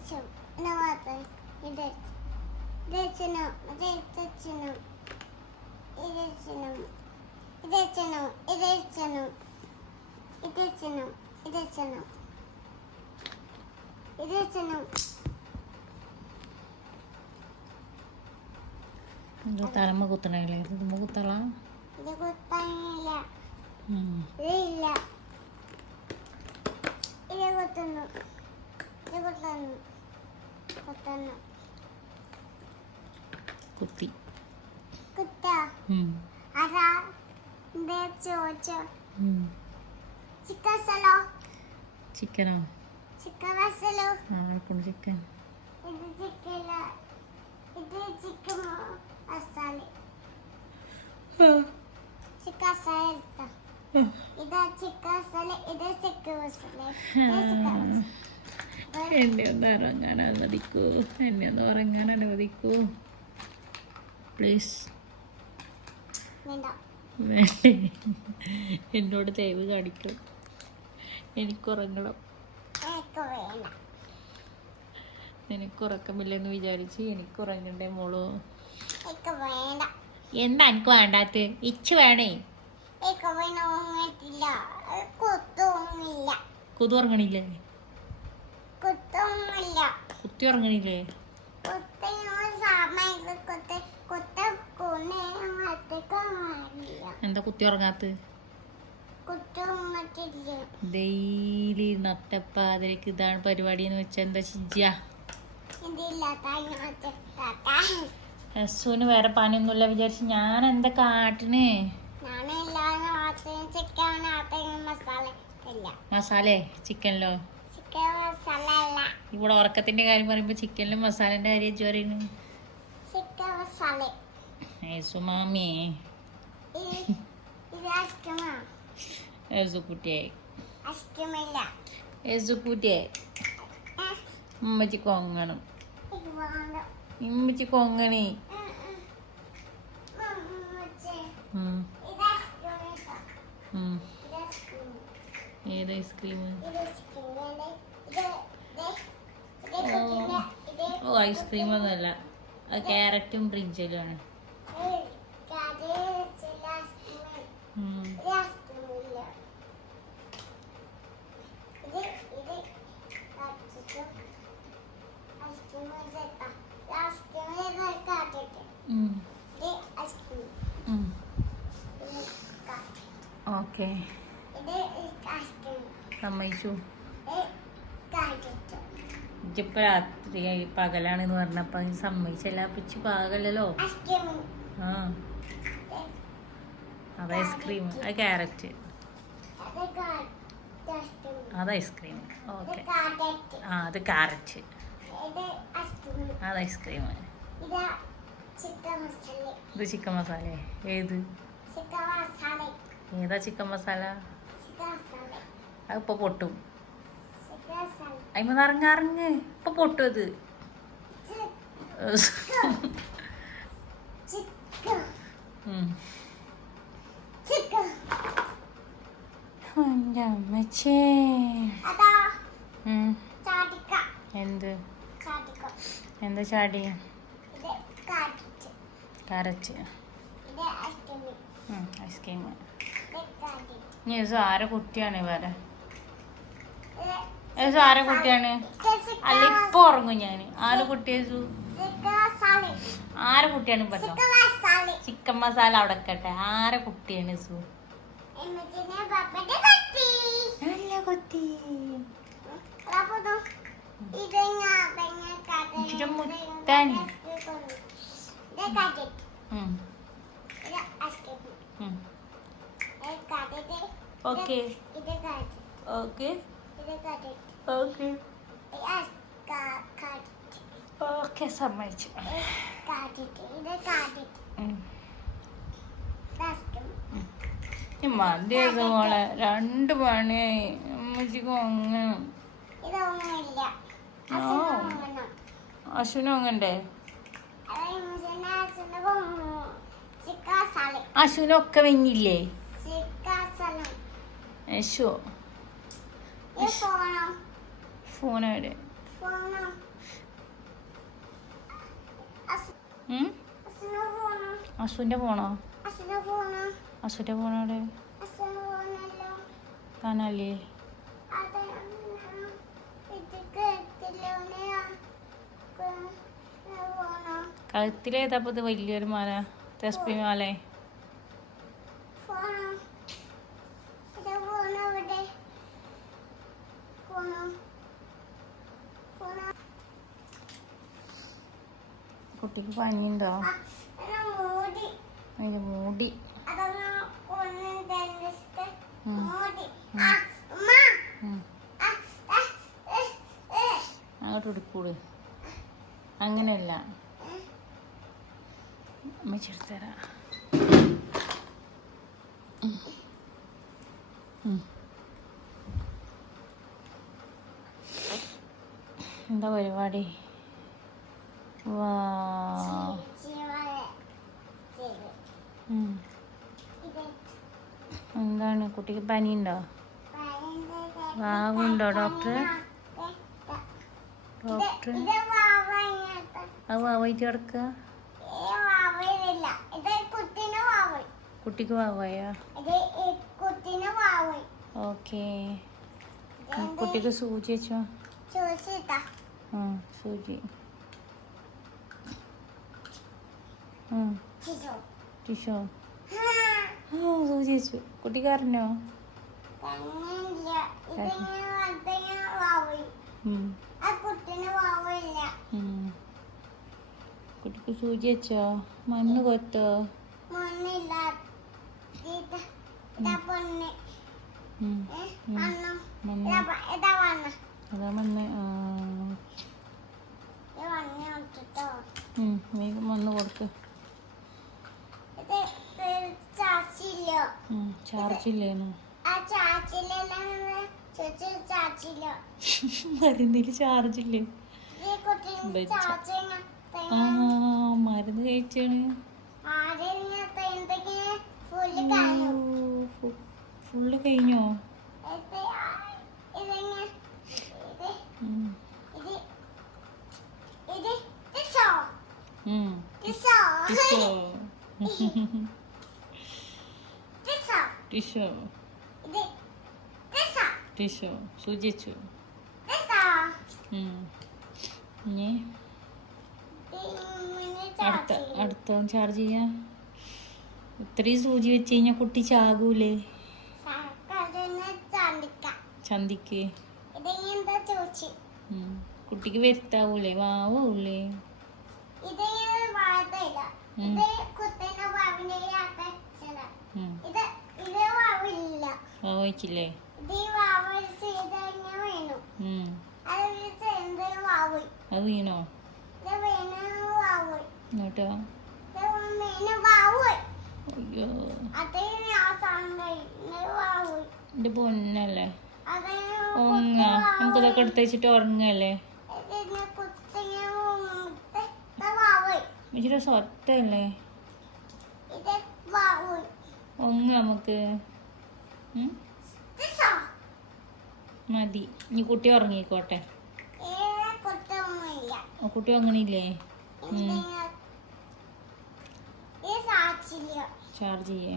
తెచ్చాం. తర్వాత ఇది. తెచ్చినాం అదే తెచ్చినాం ఇది ఇచ్చినాం ఇది ఇచ్చినాం ఇది ఇచ్చినాం ఇది ఇచ్చినాం ఇది ఇచ్చినాం ఇది ఇచ్చినాం తారా మగుతున్నాయి లేదు మగుతారా കുത്തി. ചിക്കനോ? ചിക്കൻ ഇത് ചിക്കൻ ഇത് ചിക്കൻ ഇത് ചിക്കൻ എന്നെ ഒന്ന് ഇറങ്ങാൻ അനുവദിക്കൂ. എന്നെ ഒന്ന് ഉറങ്ങാൻ അനുവദിക്കൂ. പ്ലീസ് എന്നോട് തേവ് കാണിക്കും. എനിക്കുറങ്ങണം എനിക്കുറക്കമില്ലെന്ന് വിചാരിച്ച് എനിക്കുറങ്ങണ്ടേ മോളു? എന്താ എനിക്ക് വേണ്ടാത്ത ഇച്ച് വേണേ. കുതു ഉറങ്ങണില്ലേ? കുത്തി ഉറങ്ങണില്ലേ? എന്താ കുത്തി ഉറങ്ങാത്ത ഡെയിലി നട്ടപ്പാതിരക്ക് ഇതാണ് പരിപാടി എന്ന് വെച്ചാൽ എന്താ ചിജ്ജ അസുവിന് വേറെ പണിയൊന്നുമില്ല വിചാരിച്ചു ഞാൻ എന്താ കാട്ടിന്? മസാല ചിക്കനിലോ? ഇവിടെ ഉറക്കത്തിന്റെ കാര്യം പറയുമ്പോ ചിക്കനിലും മസാലന്റെ കാര്യം വെച്ച് പറയുന്നു സുമാമി ഉമ്മച്ചി കൊങ്ങണം. ഉമ്മച്ചി കൊങ്ങണേ. ഏത് ഐസ്ക്രീം. ഐസ്ക്രീം ഒന്നുമല്ല അത് ക്യാരറ്റും ബ്രിഞ്ചലുമാണ്. ഓക്കെ. സമ്മതിച്ചു. പിച്ച് ഇപ്പം രാത്രിയായി പകലാണെന്ന് പറഞ്ഞപ്പോൾ സമ്മതിച്ചല്ല. പിച്ച് പാകല്ലോ ആ. അത് ഐസ്ക്രീം അത് ക്യാരറ്റ്. അത് ഐസ്ക്രീം. ഓക്കെ. ആ അത് ക്യാരറ്റ്. അത് ഐസ്ക്രീം. ഇത് ചിക്കൻ മസാല ഏത്? ഏതാ ചിക്കൻ മസാല? അതിപ്പോ പൊട്ടും. അയിമന്ന് ഇറങ്ങ ഇപ്പൊ പൊട്ടു അത്. എന്ത്? എന്താ ചാടിയ കരച്ച്. ഐസ്ക്രീം. ഇനി ആരെ കുട്ടിയാണ് വരെ യേശു ആരെ കുട്ടിയാണ്? അല്ല ഇപ്പൊ ഉറങ്ങും ഞാൻ. ആര് കുട്ടി യേശു ആരെ കുട്ടിയാണ് ഇപ്പല്ലോ ചിക്കൻ മസാല അവിടെ കട്ടെ ആരെ കുട്ടിയാണ് യേശു ഓക്കെ. ഓക്കെ. ഓക്കെ സമ്മതിച്ചു. മതിയത് മോളെ രണ്ട് പണി അമ്മച്ചിക്കും അങ്ങനെ. അശ്വിനും അങ്ങണ്ടേ അശ്വിനൊക്കെ വെഞ്ഞില്ലേ? യശോ ഫോൺ എവിടെ അസുവിന്റെ ഫോണോ അസുവിന്റെ ഫോൺ എവിടെ കാണാല്ലേ കഴുത്തിലേതാ ഇത് വലിയൊരു മാല. തെസ്പി മാലേ ആ പനിയുണ്ടോ? അതിന്റെ മൂടി. അങ്ങോട്ട് എടുക്കൂട്? അങ്ങനെയല്ല. അമ്മ തരാം. ഉം. ഉം. എന്താ പരിപാടി? ഇത് എന്താണ് കുട്ടിക്ക് പനിയുണ്ടോ? വാവുണ്ടോ ഡോക്ടർ ഡോക്ടർ അത് വാവായിട്ട് കിടക്കുക കുട്ടിക്ക് വാവായോ? ഓക്കേ. കുട്ടിക്ക് സൂചി വെച്ചോ സൂചി ആ ചിച്ചു ടിഷോ ആ സൂചി വെച്ചു കുട്ടിക്ക് അറിഞ്ഞോ കണ്ണില്ല ഇതിങ്ങനെ വന്നിങ്ങനെ വാവൽ ഉം, ആ കുട്ടിന് വാവില്ല ഉം. കുട്ടിക്ക് സൂചി വെച്ചോ മണ്ണ്. കൊത്തോ അതാ മണ്ണ്. ആ. വേഗം മണ്ണ് കൊടുക്ക് ഇത് ഇത് ചാച്ചില്ല ഉം, ചാർജില്ലേന്നു ആ ചാച്ചിലെല്ലാം ചോദിച്ചു ചാച്ചില്ല മരുന്നിൽ ചാർജില്ലേ. ഈ കുട്ടീനെ വെച്ച. ചാച്ചിങ്ങ ആ മരുന്ന് കഴിച്ചാണ്. ഫുള്ള് കഴിഞ്ഞു? ഉം, ടിഷോ. ടിഷോ സൂചിച്ചു. ഇനി അടുത്ത അടുത്ത ചാർജ് ചെയ്യാ. ഇത്രയും സൂചി വെച്ച് കഴിഞ്ഞാൽ കുട്ടി ചാകൂലേ? ചന്തിക്ക്. കുട്ടിക്ക് വരുത്താവൂലേ? വാവൂലേ. ഇത് ചില ഉം. ഇത് ഇത് വാവില്ല വാവായിക്കില്ലേ. അത് വീണോ? അയ്യോ. എന്റെ പൊന്നല്ലേ? ഉറങ്ങ നമുക്കിതൊക്കെ എടുത്ത് വെച്ചിട്ട് ഉറങ്ങല്ലേ? ഇച്ചിരി സ്വത്തല്ലേ? ഉങ്ങ നമുക്ക്. ഉം? മതി. ഇനി കുട്ടി ഉറങ്ങിക്കോട്ടെ. കുട്ടി ഉറങ്ങണില്ലേ? ചാർജ് ചെയ്യേ?